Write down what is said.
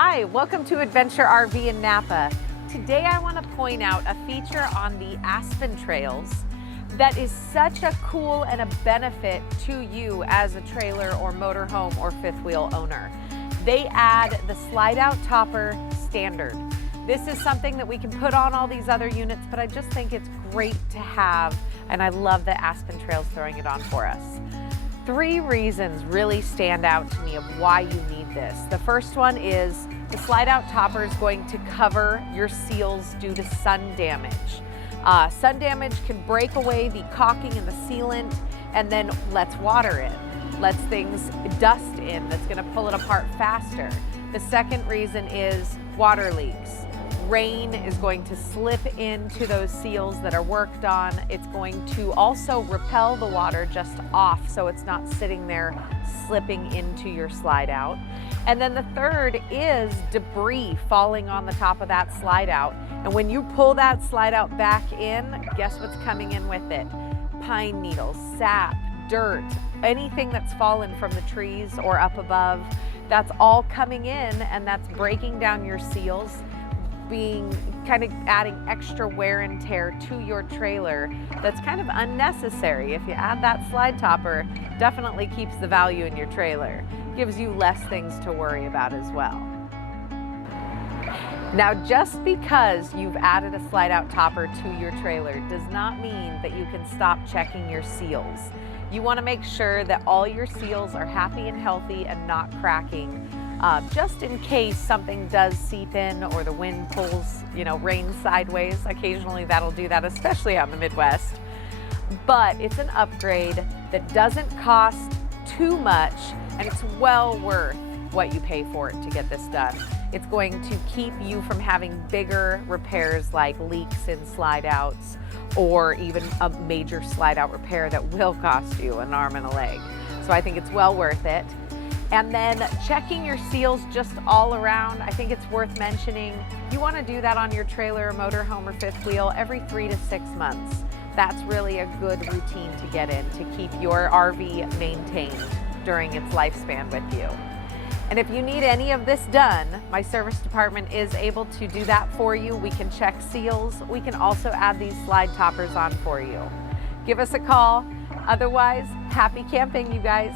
Hi, welcome to Adventure RV in Napa. Today I want to point out a feature on the Aspen trails that is such a cool and a benefit to you as a trailer or motorhome or fifth wheel owner. They add the slide out topper standard. This is something that we can put on all these other units, but I just think it's great to have, and I love that Aspen Trails throwing it on for us. Three reasons really stand out to me of why you need this. The first one is the slide out topper is going to cover your seals due to sun damage. Sun damage can break away the caulking and the sealant and then lets water in, lets things dust in that's gonna pull it apart faster. The second reason is water leaks. Rain is going to slip into those seals that are worked on. It's going to also repel the water just off so it's not sitting there slipping into your slide out. And then the third is debris falling on the top of that slide out. And when you pull that slide out back in, guess what's coming in with it? Pine needles, sap, dirt, anything that's fallen from the trees or up above, that's all coming in and that's breaking down your seals, being kind of adding extra wear and tear to your trailer that's kind of unnecessary. If you add that slide topper, definitely keeps the value in your trailer. Gives you less things to worry about as well. Now, just because you've added a slide out topper to your trailer does not mean that you can stop checking your seals. You want to make sure that all your seals are happy and healthy and not cracking. Just in case something does seep in or the wind pulls, rain sideways. Occasionally that'll do that, especially out in the Midwest. But it's an upgrade that doesn't cost too much and it's well worth what you pay for it to get this done. It's going to keep you from having bigger repairs like leaks in slide outs or even a major slide out repair that will cost you an arm and a leg. So I think it's well worth it. And then checking your seals just all around, I think it's worth mentioning. You want to do that on your trailer, motorhome, or fifth wheel every 3 to 6 months. That's really a good routine to get in to keep your RV maintained during its lifespan with you. And if you need any of this done, my service department is able to do that for you. We can check seals. We can also add these slide toppers on for you. Give us a call. Otherwise, happy camping, you guys.